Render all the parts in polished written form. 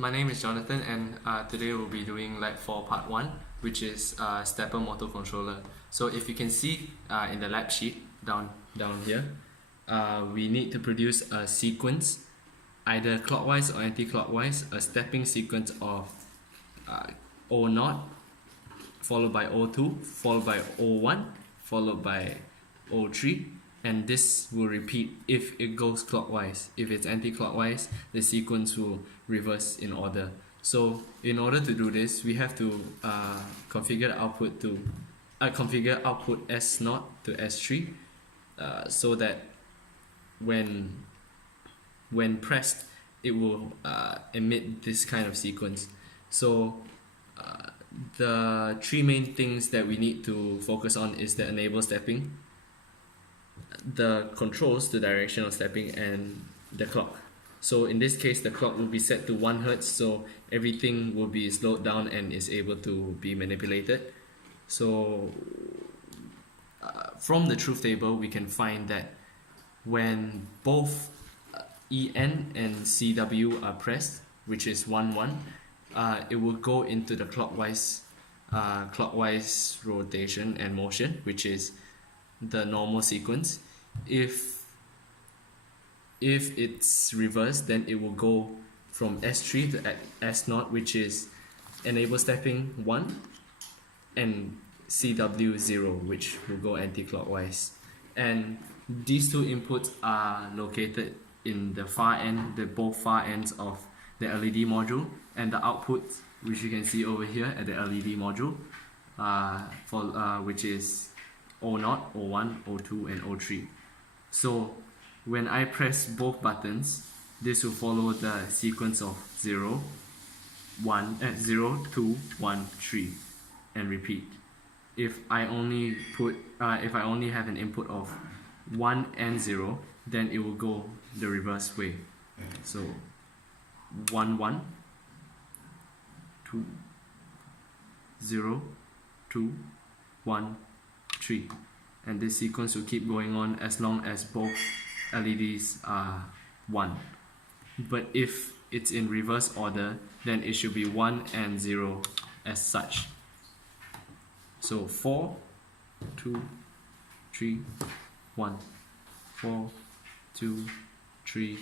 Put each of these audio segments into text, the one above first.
My name is Jonathan, and today we'll be doing lab 4 part 1, which is stepper motor controller. So if you can see in the lab sheet down here, we need to produce a sequence, either clockwise or anti-clockwise, a stepping sequence of O0 followed by O2 followed by O1 followed by O3, and this will repeat if it goes clockwise. If it's anti-clockwise, the sequence will reverse in order. So in order to do this, we have to configure the output to configure output S0 to S3 so that when pressed, it will emit this kind of sequence. So the three main things that we need to focus on is the enable stepping, the controls, the direction of stepping, and the clock. So in this case, the clock will be set to 1 Hz, so everything will be slowed down and is able to be manipulated. So from the truth table, we can find that when both EN and CW are pressed, which is 1 1, it will go into the clockwise rotation and motion, which is the normal sequence. If it's reversed, then it will go from S3 to S0, which is enable stepping 1, and CW 0, which will go anti-clockwise. And these two inputs are located in the far end, both far ends of the LED module, and the output, which you can see over here at the LED module, which is O0, O1, O2, and O3. So when I press both buttons, this will follow the sequence of 0, 2, 1, 3, and repeat. If I only have an input of 1 and 0, then it will go the reverse way. So 1 1, 2, 0, 2, 1, 3, and this sequence will keep going on as long as both LEDs are 1. But if it's in reverse order, then it should be 1 and 0 as such. So 4, 2, 3, 1, 4, 2, 3,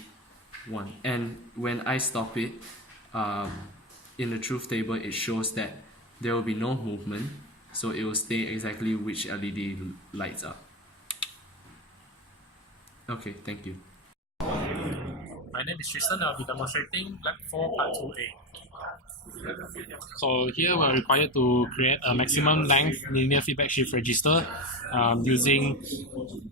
1. And when I stop it, in the truth table, it shows that there will be no movement, so it will stay exactly which LED lights up. Okay, thank you. My name is Tristan. I'll be demonstrating Lab 4 Part 2A. So here we're required to create a maximum length linear feedback shift register using two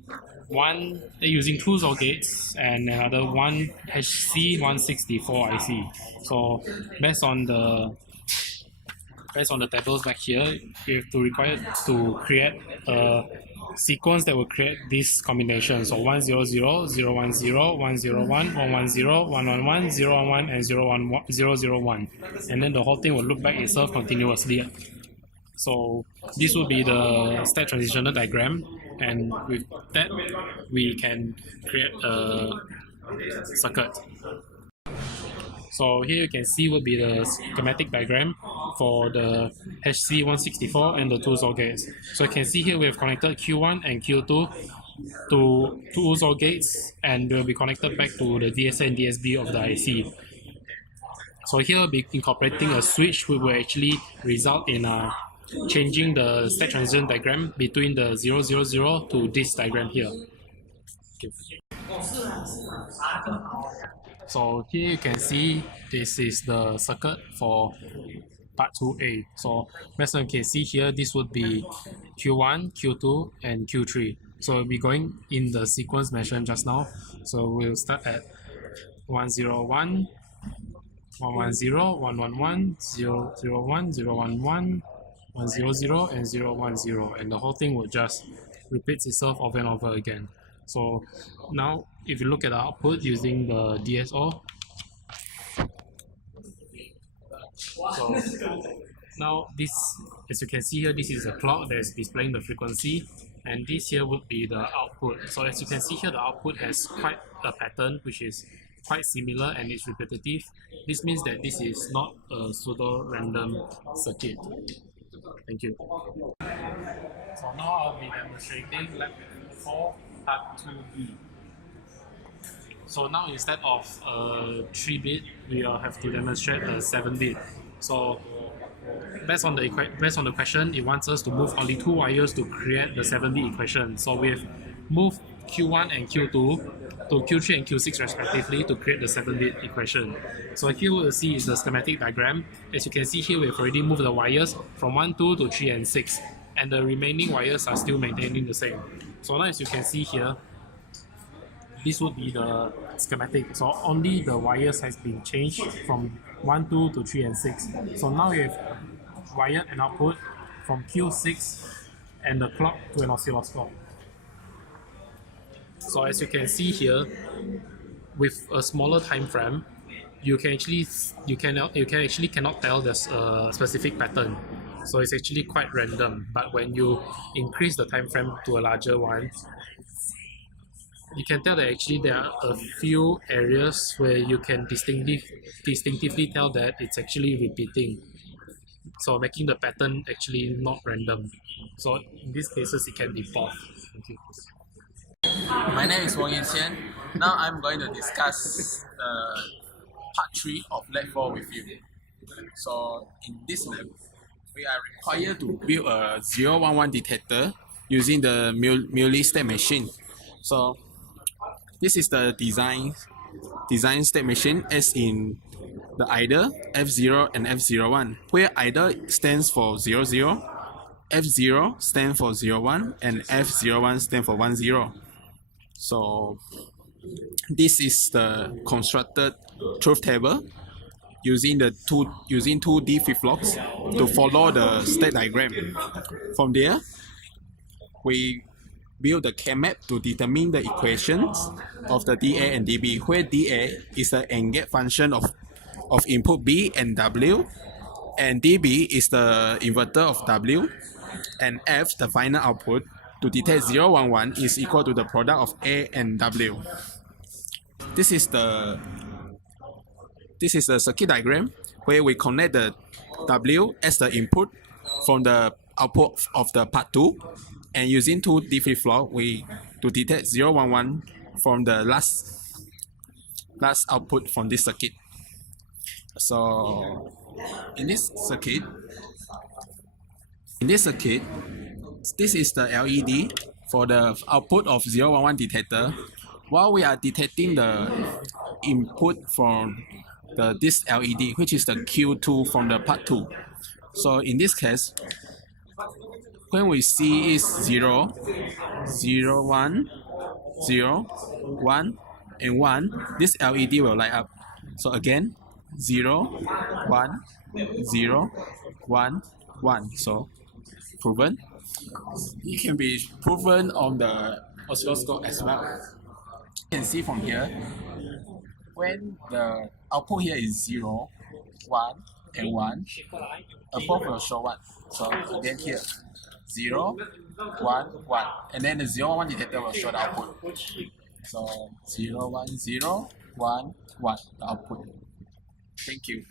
XOR gates and another one HC164 IC. So based on the tables back here, we have to require to create a sequence that will create this combination. So 1 0 0 0 1 0 1 0 1 1 1 0 1 1 1 0 1 1 and 0 1 0 0 1, and then the whole thing will loop back itself continuously. So this will be the state transitional diagram, and with that we can create a circuit. So here you can see will be the schematic diagram for the HC164 and the two XOR gates. So you can see here we have connected Q1 and Q2 to two XOR gates, and they'll be connected back to the DSA and DSB of the IC. So here we'll be incorporating a switch which will actually result in changing the state transition diagram between the 0 0 0 to this diagram here. Okay. So here you can see this is the circuit for part 2A. So as you can see here, this would be Q1, Q2, and Q3. So we'll be going in the sequence mentioned just now. So we'll start at 1 0 1, 1 1 0, 1 1 1, 0 0 1, 0 1 1, 1 0 0, and 0 1 0, and the whole thing will just repeat itself over and over again. So now if you look at the output using the DSO, so now this, as you can see here, this is a clock that is displaying the frequency, and this here would be the output. So as you can see here, the output has quite a pattern, which is quite similar and it's repetitive, this means that this is not a pseudo-random circuit. Thank you. So now I'll be demonstrating lab 4 part 2B. So now instead of a 3-bit, we will have to demonstrate a 7-bit. So based on the question, it wants us to move only 2 wires to create the 7-bit equation. So we've moved Q1 and Q2 to Q3 and Q6 respectively to create the 7-bit equation. So here we'll see is the schematic diagram. As you can see here, we've already moved the wires from 1, 2 to 3 and 6, and the remaining wires are still maintaining the same. So now as you can see here, this would be the schematic. So only the wires has been changed from 1, 2 to 3 and 6. So now we have wired an output from Q6 and the clock to an oscilloscope. So as you can see here, with a smaller time frame, you actually cannot tell there's a specific pattern. So it's actually quite random. But when you increase the time frame to a larger one, you can tell that actually there are a few areas where you can distinctively tell that it's actually repeating. So making the pattern actually not random. So in these cases, it can be both. Thank you. My name is Wong Yin Xian. Now I'm going to discuss part 3 of lab 4 with you. So in this lab, we are required to build a 011 detector using the Muley state machine. So this is the design state machine as in the idle, F0 and F01, where idle stands for 00, F0 stands for 01, and F01 stands for 10. So this is the constructed truth table using two D flip-flops to follow the state diagram. From there, we build the K-map to determine the equations of the dA and dB, where dA is the AND gate function of input B and W, and dB is the inverter of W, and F, the final output, to detect 011 is equal to the product of A and W. This is the circuit diagram where we connect the W as the input from the output of the part 2, and using two D flip-flop to detect 011 from the last output from this circuit. So in this circuit, this is the LED for the output of 011 detector. While we are detecting the input from this LED, which is the Q2 from the part 2. So in this case, when we see is 0, 0, 1, 0, 1, and 1, this LED will light up. So again, 0, 1, 0, 1, 1. So proven. It can be proven on the oscilloscope as well. You can see from here, when the output here is 0, 1, and 1, above will show 1. So again here, 0, 1, 1, and then the 011 detector will show the output. So 0, 1, 0, 1, 1, the output. Thank you.